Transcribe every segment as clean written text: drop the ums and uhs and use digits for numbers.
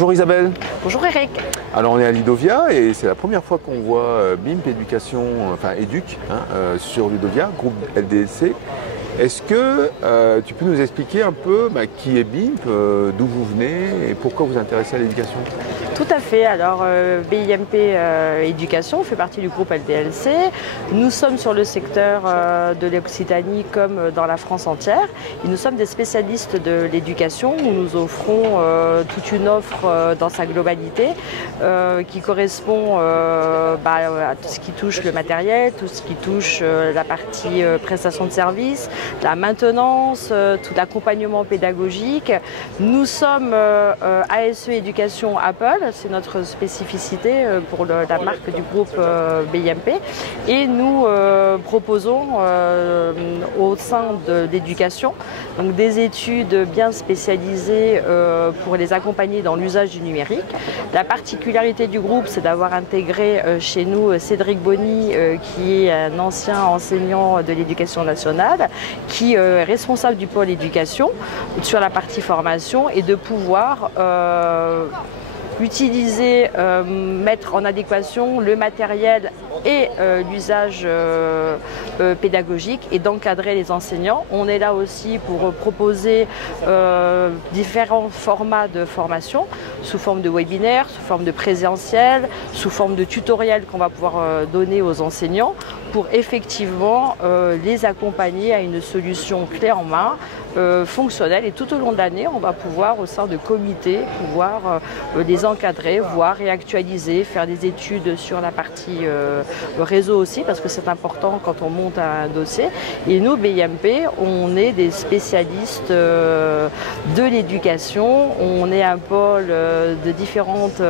Bonjour Isabelle. Bonjour Eric. Alors on est à Ludovia et c'est la première fois qu'on voit BIMP Éducation, enfin Éduc, sur Ludovia, groupe LDLC. Est-ce que tu peux nous expliquer un peu qui est BIMP, d'où vous venez et pourquoi vous vous intéressez à l'éducation? Tout à fait. Alors BIMP Éducation fait partie du groupe LDLC. Nous sommes sur le secteur de l'Occitanie comme dans la France entière. Et nous sommes des spécialistes de l'éducation où nous offrons toute une offre dans sa globalité qui correspond à tout ce qui touche le matériel, tout ce qui touche la partie prestation de services, la maintenance, tout l'accompagnement pédagogique. Nous sommes ASE Éducation Apple, c'est notre spécificité pour la marque du groupe BIMP. Et nous proposons au sein de l'éducation donc des études bien spécialisées pour les accompagner dans l'usage du numérique. La particularité du groupe, c'est d'avoir intégré chez nous Cédric Bonny, qui est un ancien enseignant de l'éducation nationale, qui est responsable du pôle éducation sur la partie formation et de pouvoir utiliser, mettre en adéquation le matériel et l'usage pédagogique et d'encadrer les enseignants. On est là aussi pour proposer différents formats de formation sous forme de webinaire, sous forme de présentiel, sous forme de tutoriel qu'on va pouvoir donner aux enseignants pour effectivement les accompagner à une solution clé en main, fonctionnelle. Et tout au long de l'année, on va pouvoir au sein de comités pouvoir les encadrer, voir et actualiser, faire des études sur la partie réseau aussi, parce que c'est important quand on monte un dossier. Et nous, BIMP, on est des spécialistes de l'éducation. On est un pôle de différentes,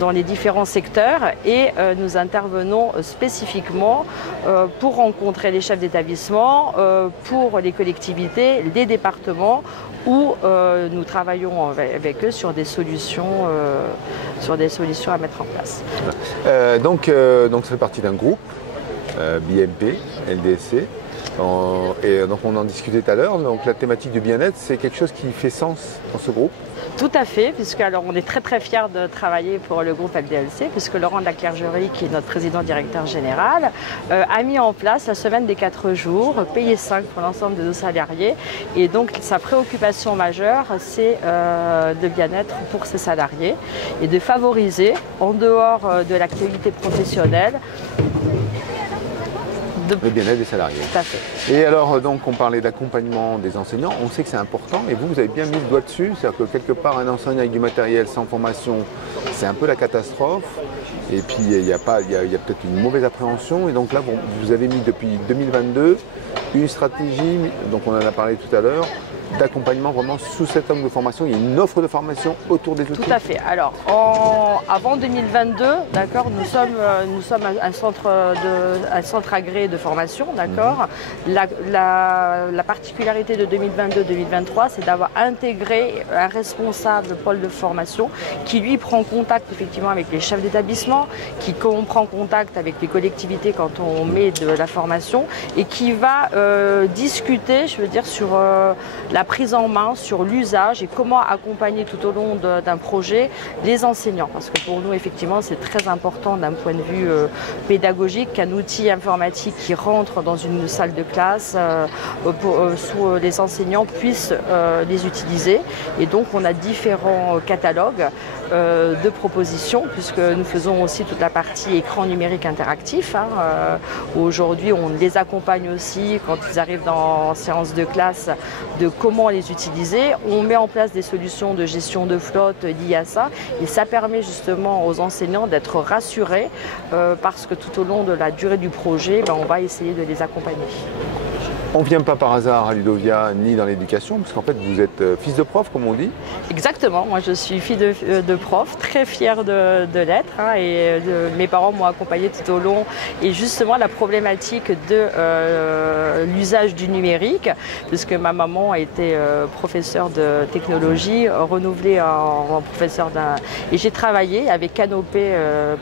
dans les différents secteurs et nous intervenons spécifiquement pour rencontrer les chefs d'établissement, pour les collectivités, les départements, où nous travaillons avec eux sur des solutions à mettre en place. Donc ça fait partie d'un groupe, BIMP, LDLC. Et donc on en discutait tout à l'heure, donc la thématique du bien-être, c'est quelque chose qui fait sens dans ce groupe? Tout à fait, puisque alors on est très fiers de travailler pour le groupe LDLC, puisque Laurent de la Clergerie, qui est notre président directeur général, a mis en place la semaine des 4 jours, payé 5 pour l'ensemble de nos salariés. Et donc sa préoccupation majeure, c'est de bien-être pour ses salariés et de favoriser, en dehors de l'activité professionnelle, le bien-être des salariés. Tout à fait. Et alors, donc, on parlait d'accompagnement des enseignants. On sait que c'est important, et vous avez bien mis le doigt dessus. C'est-à-dire que quelque part, un enseignant avec du matériel sans formation, c'est un peu la catastrophe. Et puis, il y a peut-être une mauvaise appréhension. Et donc là, vous avez mis depuis 2022 une stratégie, donc on en a parlé tout à l'heure, d'accompagnement vraiment sous cet angle de formation. Il y a une offre de formation autour des outils. Tout à fait. Alors, avant 2022, d'accord, nous sommes un centre agréé de formation, d'accord. La particularité de 2022-2023, c'est d'avoir intégré un responsable pôle de formation qui, lui, prend contact effectivement avec les chefs d'établissement, qui prend contact avec les collectivités quand on met de la formation et qui va discuter, je veux dire, sur la prise en main, sur l'usage et comment accompagner tout au long d'un projet les enseignants. Parce que pour nous, effectivement, c'est très important d'un point de vue pédagogique qu'un outil informatique qui rentre dans une salle de classe où les enseignants puissent les utiliser. Et donc, on a différents catalogues de propositions, puisque nous faisons aussi toute la partie écran numérique interactif. Aujourd'hui, on les accompagne aussi quand ils arrivent en séance de classe de comment les utiliser. On met en place des solutions de gestion de flotte liées à ça et ça permet justement aux enseignants d'être rassurés parce que tout au long de la durée du projet, on va essayer de les accompagner. On ne vient pas par hasard à Ludovia ni dans l'éducation, parce qu'en fait vous êtes fils de prof, comme on dit. Exactement, moi je suis fille de prof, très fière de l'être et mes parents m'ont accompagnée tout au long. Et justement la problématique de l'usage du numérique, puisque ma maman était professeure de technologie, renouvelée en professeur d'un... Et j'ai travaillé avec Canopé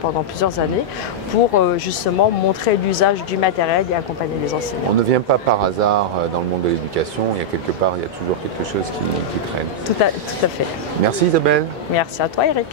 pendant plusieurs années pour justement montrer l'usage du matériel et accompagner les enseignants. On ne vient pas par hasard hasard dans le monde de l'éducation. Il y a quelque part, il y a toujours quelque chose qui traîne. Tout à fait. Merci Isabelle. Merci à toi Eric.